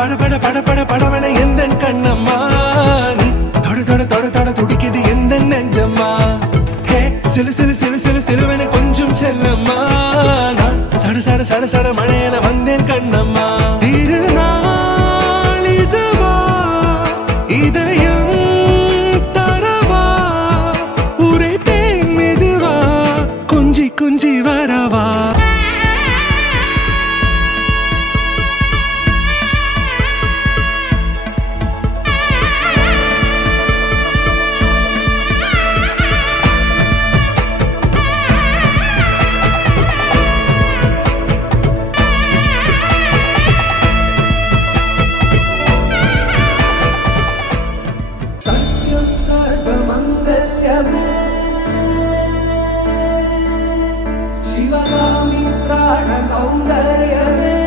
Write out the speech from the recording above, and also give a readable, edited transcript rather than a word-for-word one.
பட பட பட பட படவன எந்த கண்ணம்மா நீ தொட தொட தொட தொட துடிக்குது எந்த நெஞ்சம்மா ஹே சிலு சிலு சிலு சிலு சிலுவன கொஞ்சம் செல்லம்மா நான் சட சட சட சட மழையன வந்தேன் கண்ணம்மா திருநாள் இதுவா இதயம் தரவா உரைத்தேன் மெதுவா கொஞ்சி கொஞ்சி வரவா सर्वमङ्गल्यमे शिवगामि प्राणसौन्दर्यमे